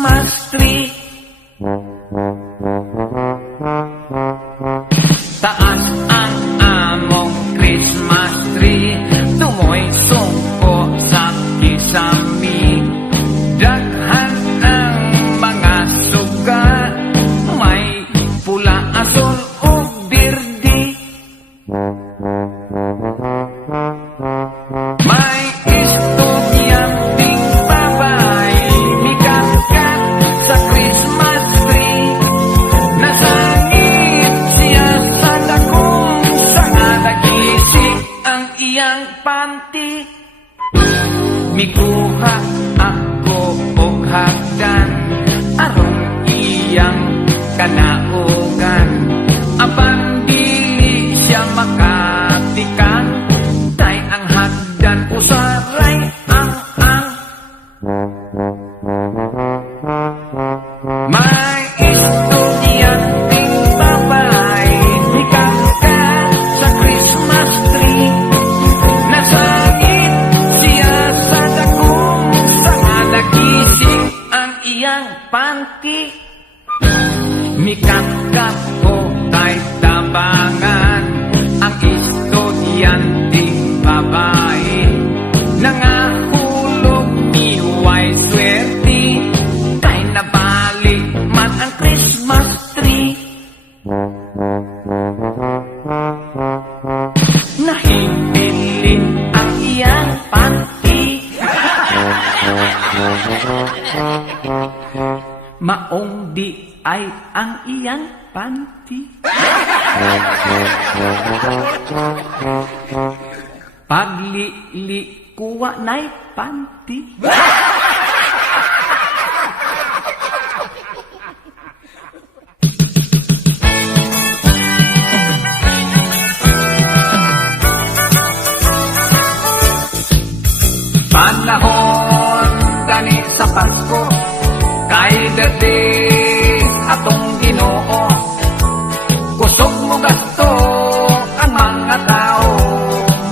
Christmas tree. Taas ang among Christmas tree, tumoy sungko sa kisami. Daghan ang mga suga, may pula, asul o birdi. May estudyanteng babae, mikat-kat sa Christmas tree. Nasangit siya sa dakong sanga, nagising ang iyang panty. Mikuha ako og hagdan, aron iyang kanaugan. Apan dili siya makatikan, tay ang hagdan usaray ang. May estudyanteng babae, mikat-kat sa Christmas tree. Nasangit siya sa dakong sanga, nagising ang iyang panty. Mikat-kat ko kay tabangan, ang estudyanteng babae. Nangahulog ni way swerte, kay nabalik man ang Christmas tree. Nahibilin ang iyang panty. Maong di ay ang iyang panty. Paglili kuwa na'y panty. Panahon gani sa Pasko, kay datis atong Ginoo. Kusog mo gasto ang mga tao,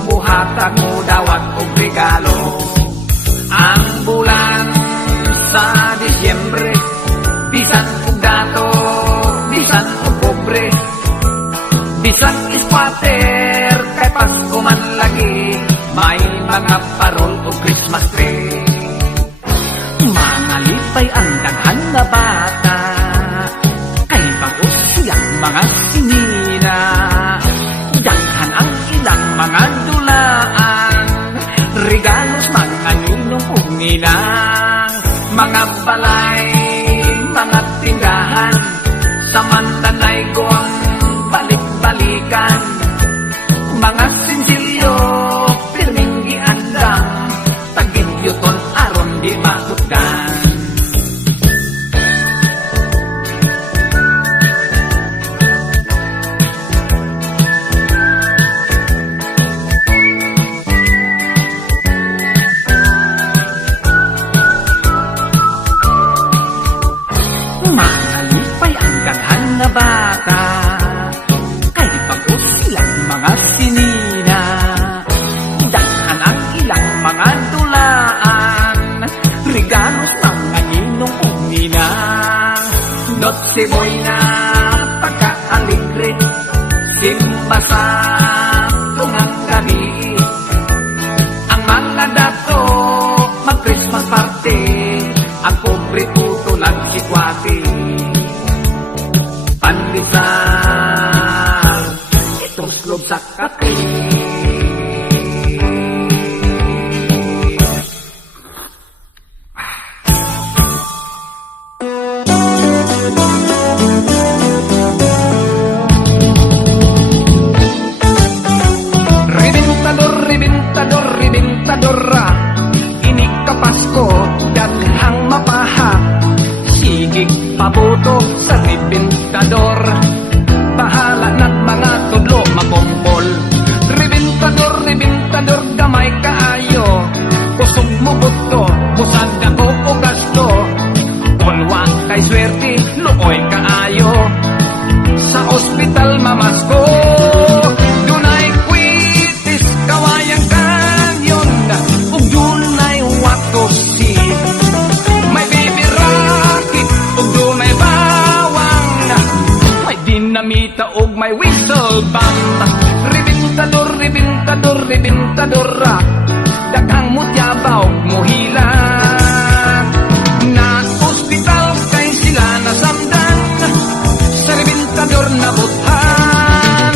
buhatag mo dawat og regalo. Ang bulan sa Disyembre, bisan og dato, bisan og pobre, bisan ispater, kay Pasko man lagi, may mga parol o Christmas tree. Mga lipay ang daghan na bata, kay bagos siyang mga sinina. Daghan ang ilang mga dulaan, regalos mga ninong o ninang. Mga balay, mga tindahan, samantanay kong balik-balikan. Mga sinsilyo, pirming giandang, tagin-yuton aron di makutdan. Mga lipay ang daghan na bata, kay bagos silang mga sinina. Daghan ang ilang mga dulaan, regalos mga ninong o ninang. Notse boy na pagkaaligre, simba sa tungang gabi. Ang mga dato mag-Christmas party, ang pobre tutulan si Kwati. Pandesal, itong slob sa kape. Ribintador, ribintador, ribintadora, ini ka Pasko, daghang mapaha. Sigig pabuto sa ribintador, bahala ng mga tudlo makumpol. Ribintador, ribintador, gamay kaayo, kusog mo buto, busag ako o gasto. Kulwa kay swerte, looy kaayo, sa ospital mamasko. Dunay kwitis, kawayang kanyon, rebintadora, daghang mutyabaw mohila. Na ospital kay sila nasamdan, sa rebintador na buthan.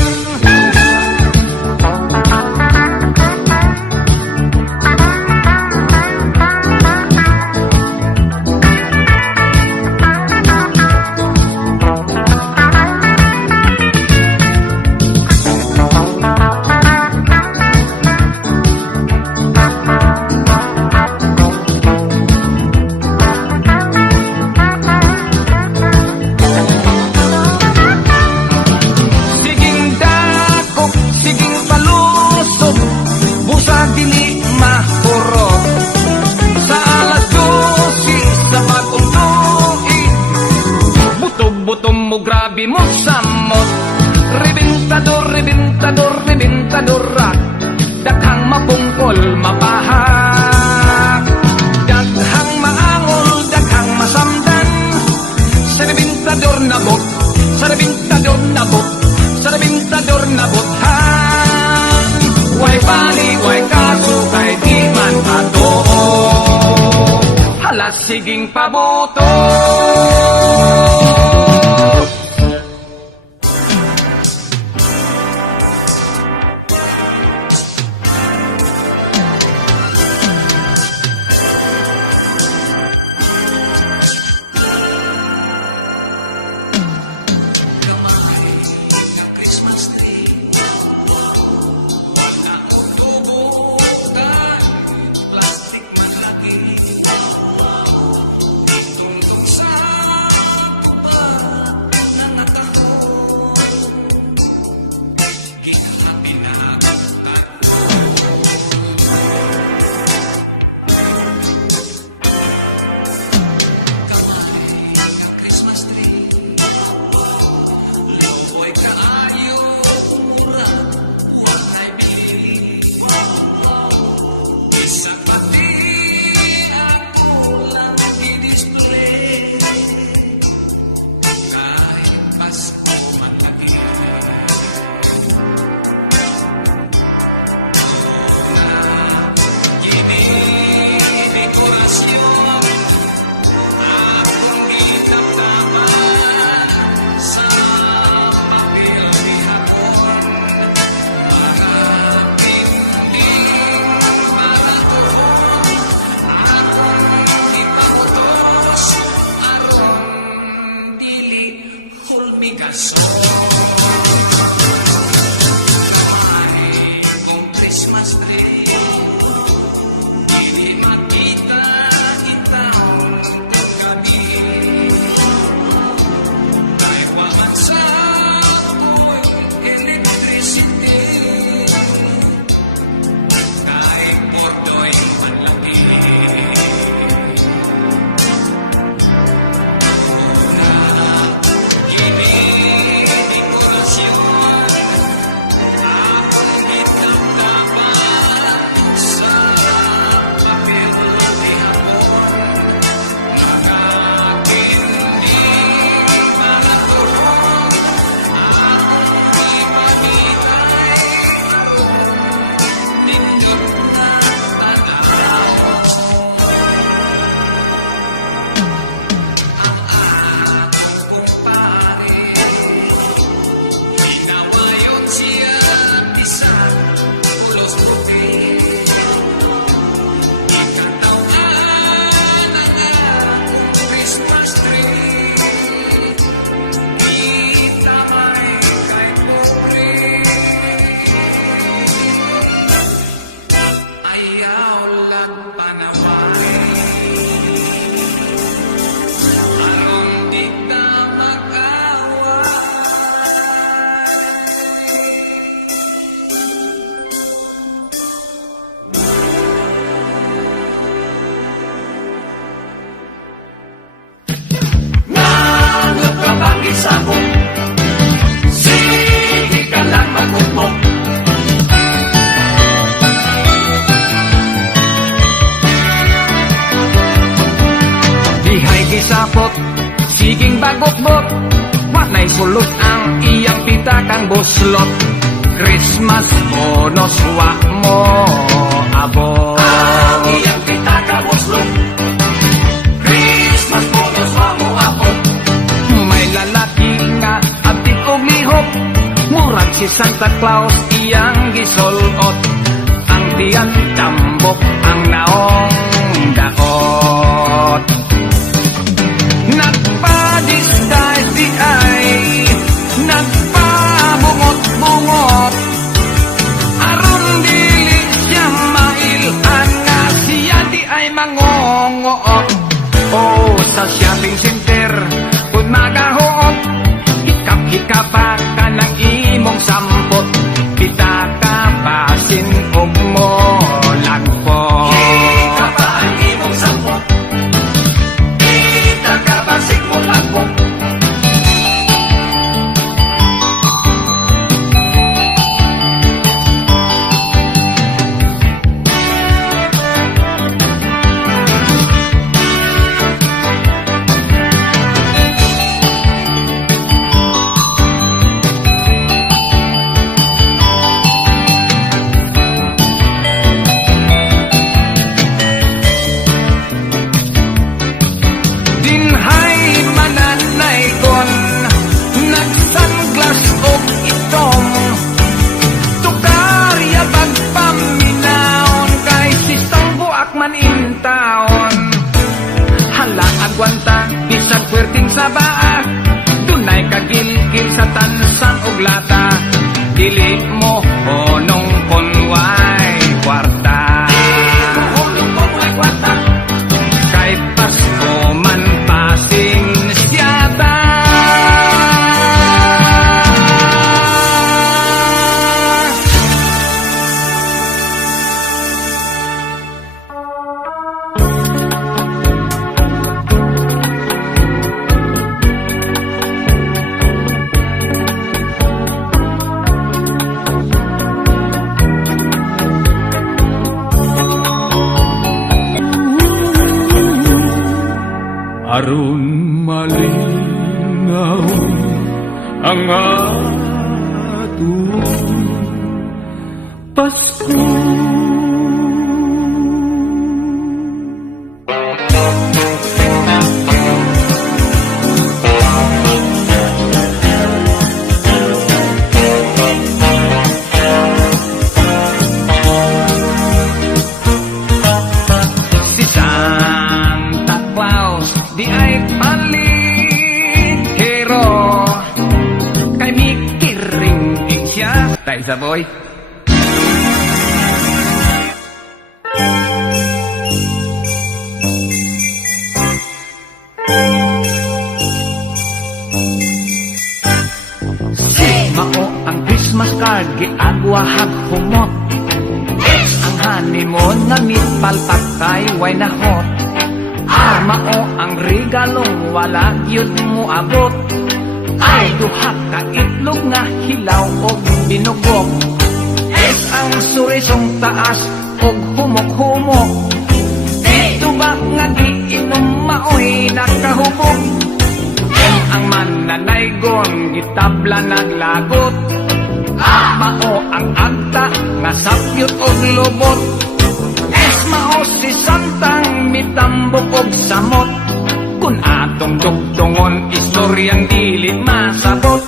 Grabe mo samot, rebintador, rebintador, rebintadora, daghang mapungkol, mapahak, daghang maangol, daghang masamdan, sa rebintador na bot, sa rebintador na bot, sa rebintador na bothan. Way bali, way kaso, kay di man patoo, halas siging paboto. Siging bagok-bot, wa nay sulod ang iyang pita kang buslot. Christmas bonus wa mo abot. Ang iyang kita kabuslong, Christmas bonus wa mo abot. May lalaki nga abdi og lihok, murag si Santa Claus iyang gisulot. Ang tiyan tambok, ang naong daot. Nagpa-disguise di ay nagpabungot-bungot, aron dili siya mailhan nga siya di ay mangongoot. Oh, sa shopping center kung magahoot, hikap-hikapa ka ng imong sampot, kita ka basin og mo lagpot. Kita pa ang imong sampot, kita ka basig mo lagpot. Dinhay mananaygon, nagsunglass og itom, tukarya pagpaminaon, kay si Sambuak man intaon. Hala agwanta, bisag pwerting sa baa, dunay kagilgil sa tansan og lata, dili mo honong konway kwarta. Hulong mo ay kwata, Kay Pasko man pasing siyata. Aron malingaw ang atong Pasko. Si Santa Claus di ay palihero, kay mikiring siya tayo sa boy. Si Mao ang Christmas card giagwahag humot, ang honeymoon nga mitpalpak kay way nahot. Mao ang regalong wala gyud mo abot, ay duha ka itlog nga hilaw og binugok. Ang surisong taas og humok-humok, dito ba nga giinom maoy nakahubog. Ang mananaygon gitabla naglagot, mao ang agta nga sapyot og lubot. Mao si Santang mitambok og samot, kun atong dugtungon istoryang dili masabot.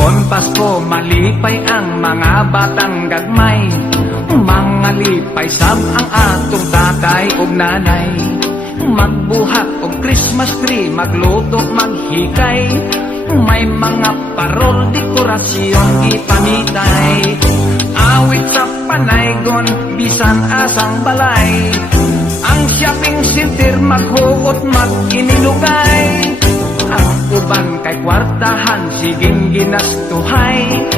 Kon Pasko malipay ang mga batang gagmay, mga lipay sam ang atong tatay ug nanay. Magbuhat og Christmas tree, magluto, maghikay. May mga parol, dekorasyon, ipamitay. Awit sa panaygon, bisan asang balay. Ang shopping center, maghuot, mag-inilugay. Ang uban kay kwartahan, siging ginastuhay.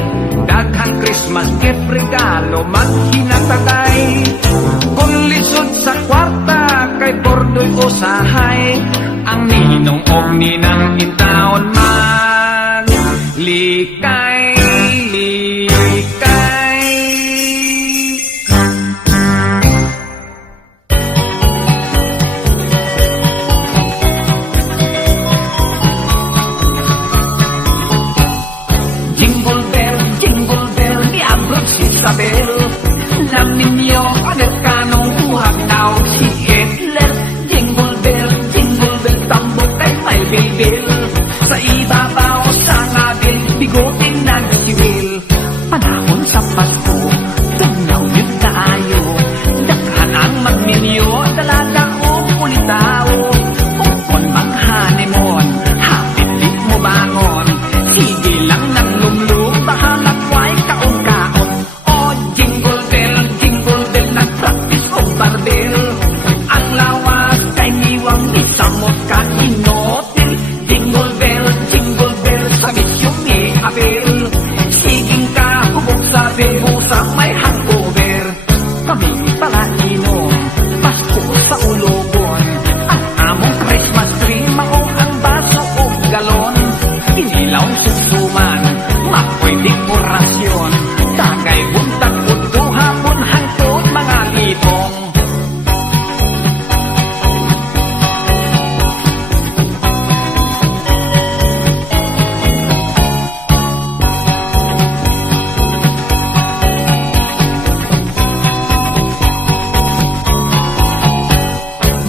Daghang Christmas gift regalo, maghinatagay. Kung lisod sa kwarta, kay bordo'y usahay. Ang ninong og ninang intaon man, likay, likay. Jingle bell, niabrot si Isabel. Alam ninyo, Amerikanong buhag daw si Hitler. Jingle bell, tambok kay may bilbil. Sa ibabaw sa ngabil, bigotin nagsiwil. Panahon sa Pasko, tugnaw yun kaayo. Dakhan ang magminyo, dalaga o ulitaw. Upon mag-honeymoon, hapit di mo bangon. Sige lang ng lumlum, bahalag wa'y kaon-kaon. O jingle bell, nag-practice o barbel. Ang lawas kay niwang isamot ka inotil. Jingle bell, sa misyong i-apil. Siging ka, hubog sa bebo sa may hangover. Kami pala inom, Pasko sa ulogon. Ang among Christmas tree, maong ang baso o galon. Inilaw susuman, makoy dekorasyon. Tagay buntag punto hapon hangtod mga litong.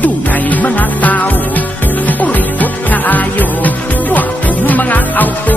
Dunay mga tao, uripot kaayo. Wapong mga auto,